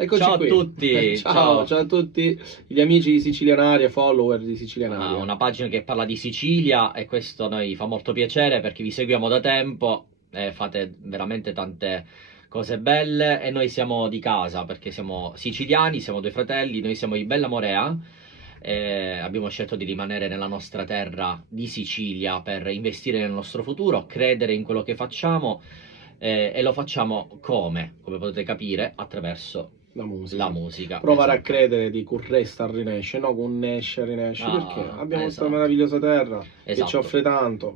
Eccoci Ciao a qui. tutti, Ciao a tutti gli amici di Sicilianaria, follower di Sicilianaria. Una pagina che parla di Sicilia e questo a noi fa molto piacere perché vi seguiamo da tempo e fate veramente tante cose belle e noi siamo di casa perché siamo siciliani, siamo due fratelli, noi siamo di Bella Morea e abbiamo scelto di rimanere nella nostra terra di Sicilia per investire nel nostro futuro, credere in quello che facciamo e lo facciamo come potete capire, attraverso La la musica. musica, Provare a esatto. credere di cur resta rinasce, no? Con nesce rinasce, perché Ah, abbiamo questa esatto, meravigliosa terra che ci esatto. offre tanto,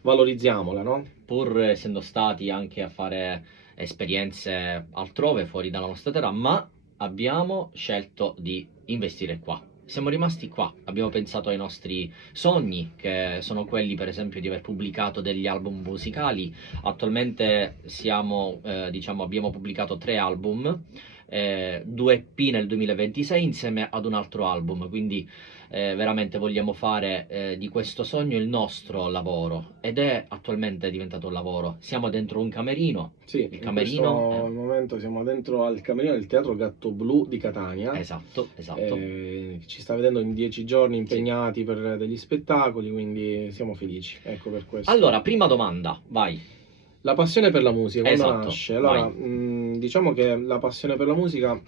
valorizziamola, no? Pur essendo stati anche a fare esperienze altrove, fuori dalla nostra terra, ma abbiamo scelto di investire qua. Siamo rimasti qua, abbiamo pensato ai nostri sogni, che sono quelli per esempio di aver pubblicato degli album musicali. Attualmente abbiamo pubblicato 3 album, 2 EP nel 2026 insieme ad un altro album, quindi veramente vogliamo fare di questo sogno il nostro lavoro ed è attualmente diventato un lavoro. Siamo dentro un camerino, Sì, il in questo camerino è... momento siamo dentro al camerino del Teatro Gatto Blu di Catania. Esatto, esatto. Ci sta vedendo in 10 giorni Sì. impegnati per degli spettacoli, quindi siamo felici. Ecco per questo. Allora, prima domanda, vai. La passione per la musica, quando Esatto, nasce? Allora, vai. diciamo che la passione per la musica,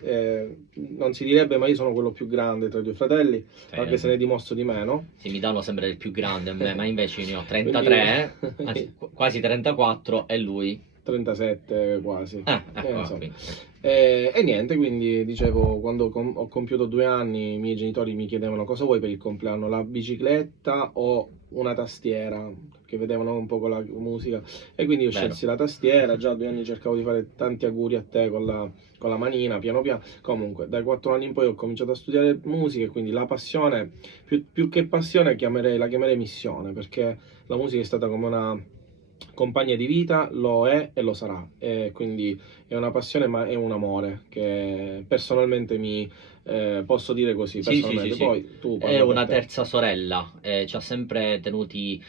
non si direbbe, ma io sono quello più grande tra i due fratelli, anche se ne dimostro di meno. Sì, mi danno sempre del più grande a me, ma invece io ne ho Quindi 33, anzi quasi 34 e lui... 37 quasi. ecco Insomma. qui. E niente, quindi dicevo, quando ho compiuto 2 anni, i miei genitori mi chiedevano cosa vuoi per il compleanno, la bicicletta o una tastiera, che vedevano un po' con la musica, e quindi io Vero. scelsi la tastiera. Già a 2 anni cercavo di fare tanti auguri a te con la manina, piano piano. Comunque, dai 4 anni in poi ho cominciato a studiare musica, e quindi la passione, più che passione, la chiamerei missione, perché la musica è stata come una compagna di vita, lo è e lo sarà, e quindi è una passione, ma è un amore che personalmente posso dire così, Sì, sì, sì, personalmente. sì. Poi tu È parla per una te. terza sorella, ci ha sempre tenuti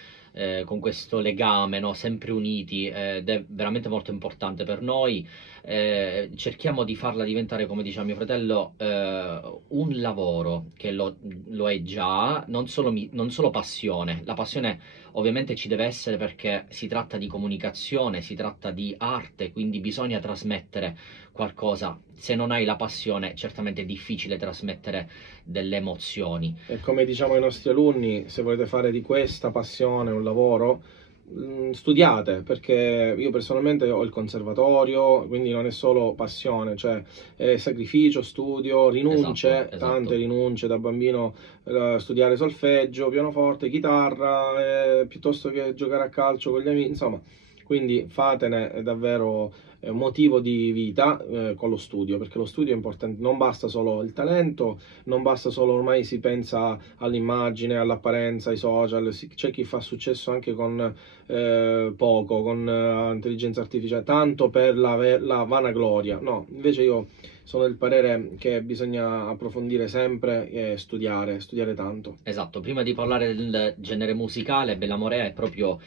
con questo legame, no? Sempre uniti, ed è veramente molto importante per noi. Cerchiamo di farla diventare, come diceva mio fratello, un lavoro che lo è già, non solo passione. La passione ovviamente ci deve essere perché si tratta di comunicazione, si tratta di arte, quindi bisogna trasmettere qualcosa. Se non hai la passione, certamente è difficile trasmettere delle emozioni. E come diciamo ai nostri alunni, se volete fare di questa passione un lavoro, studiate, perché io personalmente ho il conservatorio, quindi non è solo passione, cioè è sacrificio, studio, Esatto, rinunce, tante esatto. rinunce da bambino, studiare solfeggio, pianoforte, chitarra, piuttosto che giocare a calcio con gli amici, insomma, quindi fatene davvero un motivo di vita, con lo studio, perché lo studio è importante, non basta solo il talento, non basta solo, ormai si pensa all'immagine, all'apparenza, ai social, c'è chi fa successo anche con poco, con intelligenza artificiale, tanto per la vanagloria. No, invece io sono del parere che bisogna approfondire sempre e studiare tanto. Esatto, prima di parlare del genere musicale, Bella Morea è proprio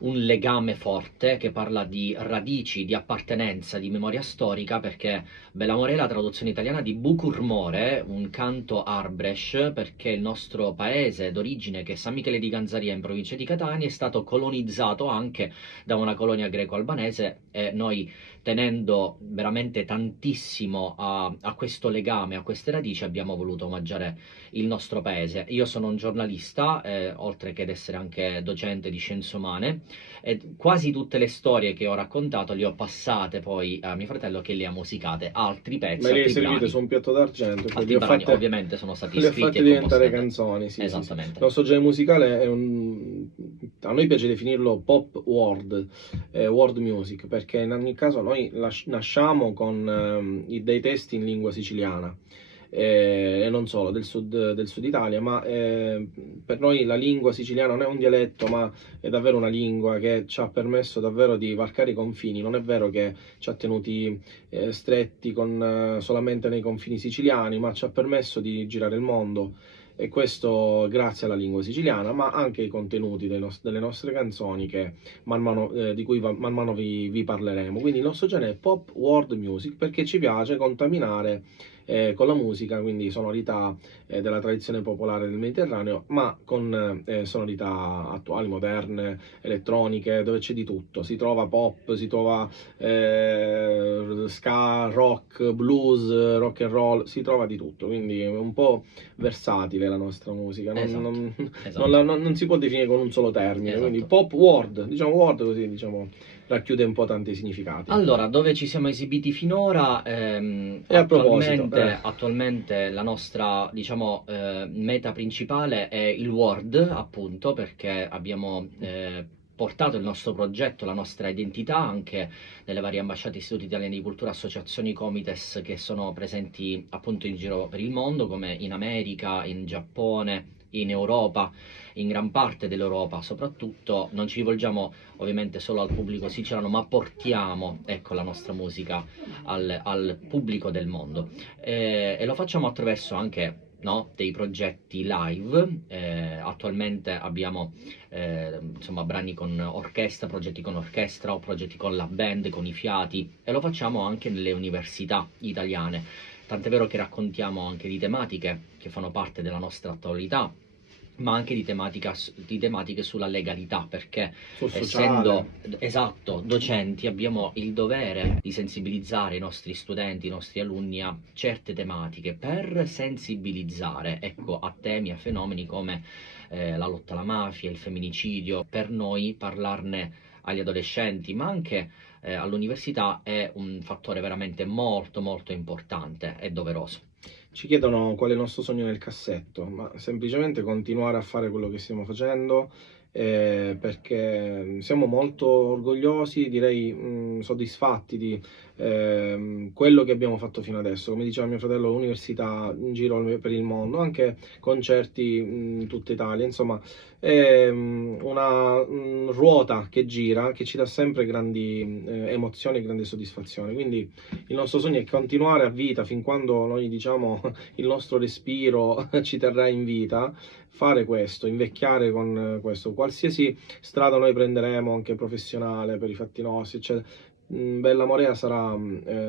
un legame forte che parla di radici, di appartenenza, di memoria storica, perché Bella Morea è la traduzione italiana di Bucurmore, un canto Arbresh, perché il nostro paese d'origine, che è San Michele di Ganzaria in provincia di Catania, è stato colonizzato anche da una colonia greco-albanese e noi, tenendo veramente tantissimo a questo legame, a queste radici, abbiamo voluto omaggiare il nostro paese. Io sono un giornalista, oltre che ad essere anche docente di scienze umane, e quasi tutte le storie che ho raccontato le ho passate poi a mio fratello che le ha musicate. Altri Ma pezzi, le hai altri servite brani. su un piatto d'argento, poi Altri brani ovviamente sono stati le ho scritti fatte e diventare composti da te. canzoni, sì, sì, sì. Il Esattamente. nostro genere musicale a noi piace definirlo pop world, world music, perché in ogni caso noi nasciamo con dei testi in lingua siciliana, e non solo, del sud Italia, ma per noi la lingua siciliana non è un dialetto, ma è davvero una lingua che ci ha permesso davvero di varcare i confini. Non è vero che ci ha tenuti stretti solamente nei confini siciliani, ma ci ha permesso di girare il mondo. e questo grazie alla lingua siciliana, ma anche i contenuti delle nostre canzoni che di cui man mano vi parleremo. Quindi il nostro genere è pop world music perché ci piace contaminare con la musica, quindi sonorità della tradizione popolare del Mediterraneo, ma con sonorità attuali, moderne, elettroniche, dove c'è di tutto. Si trova pop, si trova ska, rock, blues, rock and roll, si trova di tutto, quindi è un po' versatile la nostra musica, Esatto, non esatto, non si può definire con un solo termine, quindi esatto. pop world, diciamo world così, diciamo, racchiude un po' tanti significati. Allora, dove ci siamo esibiti finora, E a proposito, attualmente la nostra, diciamo, meta principale è il World, appunto, perché abbiamo portato il nostro progetto, la nostra identità anche nelle varie ambasciate, istituti italiani di cultura, associazioni, comites che sono presenti appunto in giro per il mondo, come in America, in Giappone, in Europa, in gran parte dell'Europa soprattutto. Non ci rivolgiamo ovviamente solo al pubblico siciliano, ma portiamo, ecco, la nostra musica al pubblico del mondo. E lo facciamo attraverso anche, no, dei progetti live. Attualmente abbiamo insomma brani con orchestra, progetti con orchestra o progetti con la band, con i fiati, e lo facciamo anche nelle università italiane. Tant'è vero che raccontiamo anche di tematiche che fanno parte della nostra attualità, ma anche di tematiche sulla legalità, perché sul sociale. essendo, esatto, docenti abbiamo il dovere di sensibilizzare i nostri studenti, i nostri alunni a certe tematiche, per sensibilizzare, ecco, a temi, a fenomeni come la lotta alla mafia, il femminicidio. Per noi parlarne agli adolescenti, ma anche all'università, è un fattore veramente molto molto importante e doveroso. Ci chiedono qual è il nostro sogno nel cassetto, ma semplicemente continuare a fare quello che stiamo facendo, perché siamo molto orgogliosi, direi soddisfatti di quello che abbiamo fatto fino adesso. Come diceva mio fratello, l'università in giro per il mondo, anche concerti in tutta Italia, insomma, è una ruota che gira, che ci dà sempre grandi emozioni e grandi soddisfazioni. Quindi il nostro sogno è continuare a vita fin quando noi diciamo il nostro respiro ci terrà in vita, fare questo, invecchiare con questo. Qualsiasi strada noi prenderemo, anche professionale, per i fatti nostri, eccetera, Bella Morea sarà,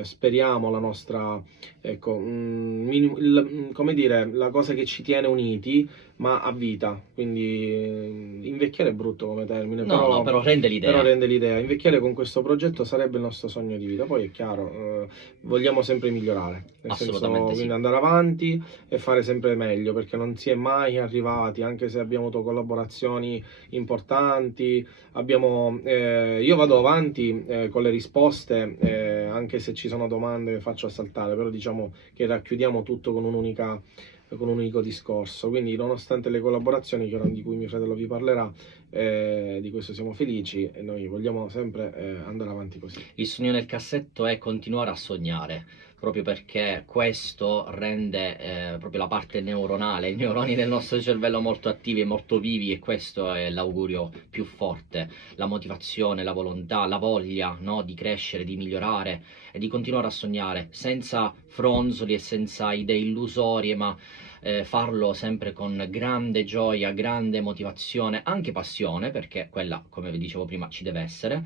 speriamo, la nostra, ecco, come dire, la cosa che ci tiene uniti, ma a vita. Quindi invecchiare è brutto come termine, No, no, però rende però l'idea. rende l'idea. Invecchiare con questo progetto sarebbe il nostro sogno di vita. Poi è chiaro, vogliamo sempre migliorare, nel senso, Assolutamente quindi sì. andare avanti e fare sempre meglio, perché non si è mai arrivati, anche se abbiamo avuto collaborazioni importanti. Io vado avanti con le risposte, anche se ci sono domande che faccio a saltare, però diciamo che racchiudiamo tutto con un unico discorso. Quindi, nonostante le collaborazioni di cui mio fratello vi parlerà, di questo siamo felici e noi vogliamo sempre andare avanti così. Il sogno nel cassetto è continuare a sognare, proprio perché questo rende proprio la parte neuronale, i neuroni del nostro cervello molto attivi e molto vivi, e questo è l'augurio più forte, la motivazione, la volontà, la voglia, no, di crescere, di migliorare e di continuare a sognare, senza fronzoli e senza idee illusorie, ma farlo sempre con grande gioia, grande motivazione, anche passione, perché quella, come vi dicevo prima, ci deve essere.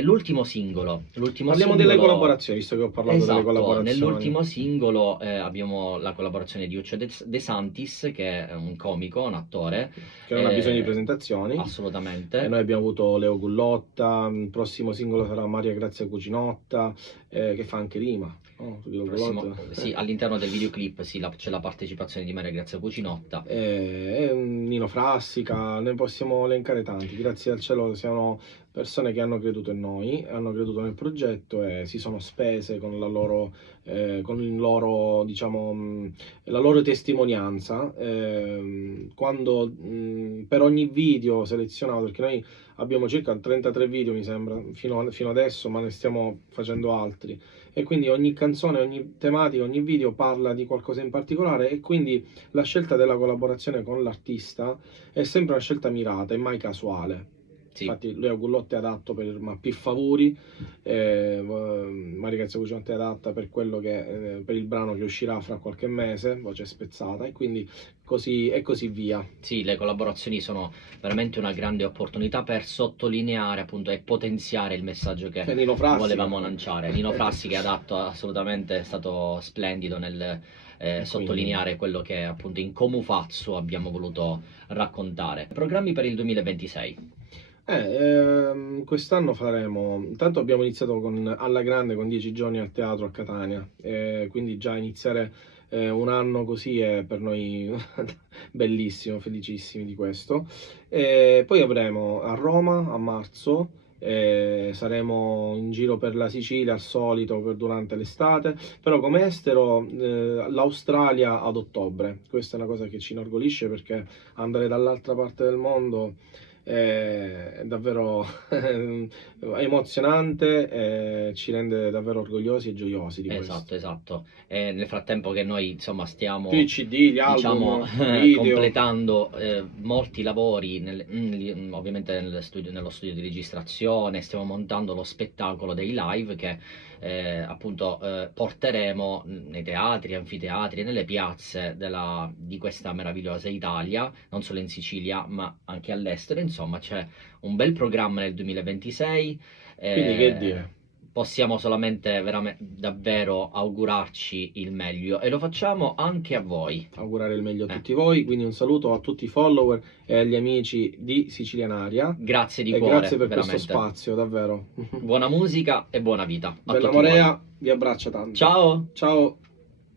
L'ultimo Parliamo delle singolo, collaborazioni, visto che ho parlato delle esatto, collaborazioni, nell'ultimo singolo abbiamo la collaborazione di Uccio De Santis, che è un comico, un attore, che non ha bisogno di presentazioni. E assolutamente. noi abbiamo avuto Leo Gullotta, il prossimo singolo sarà Maria Grazia Cucinotta, che fa anche rima. Oh, Leo Gullotta. Sì, all'interno del videoclip sì, c'è la partecipazione di Maria Grazia Cucinotta. Nino Frassica, ne possiamo elencare tanti. Grazie al cielo siamo persone che hanno creduto in noi, hanno creduto nel progetto e si sono spese con il loro, diciamo, la loro testimonianza. Quando per ogni video selezionato, perché noi abbiamo circa 33 video, mi sembra, fino adesso, ma ne stiamo facendo altri. E quindi ogni canzone, ogni tematica, ogni video parla di qualcosa in particolare, e quindi la scelta della collaborazione con l'artista è sempre una scelta mirata e mai casuale. Sì. Infatti Leo Gullotti è adatto per ma più favori, Maria Grazia Cucinotti è adatta per quello che per il brano che uscirà fra qualche mese, Voce Spezzata, e quindi così e così via. Sì, le collaborazioni sono veramente una grande opportunità per sottolineare appunto e potenziare il messaggio che Nino Frassica. volevamo lanciare. Nino Frassica è adatto, assolutamente, è stato splendido nel sottolineare quello che appunto in Comufazzo abbiamo voluto raccontare. Programmi per il 2026. Quest'anno faremo, intanto abbiamo iniziato alla grande con 10 giorni al teatro a Catania, quindi già iniziare un anno così è per noi bellissimo, felicissimi di questo. Poi avremo a Roma a marzo, saremo in giro per la Sicilia al solito durante l'estate, però come estero l'Australia ad ottobre. Questa è una cosa che ci inorgoglisce, perché andare dall'altra parte del mondo è davvero emozionante, ci rende davvero orgogliosi e gioiosi di questo. Esatto. E nel frattempo che noi insomma stiamo Più i CD, gli album, video. completando molti lavori, ovviamente nello studio di registrazione, stiamo montando lo spettacolo dei live che appunto porteremo nei teatri, anfiteatri e nelle piazze di questa meravigliosa Italia, non solo in Sicilia ma anche all'estero. Insomma, c'è un bel programma nel 2026. Quindi che dire? Possiamo solamente davvero augurarci il meglio, e lo facciamo anche a voi. Augurare il meglio a tutti voi, quindi un saluto a tutti i follower e agli amici di Sicilianaria. Grazie di e cuore, grazie per veramente. questo spazio, davvero. Buona musica e buona vita a Bella tutti Morea voi. vi abbraccia tanto. Ciao! Ciao!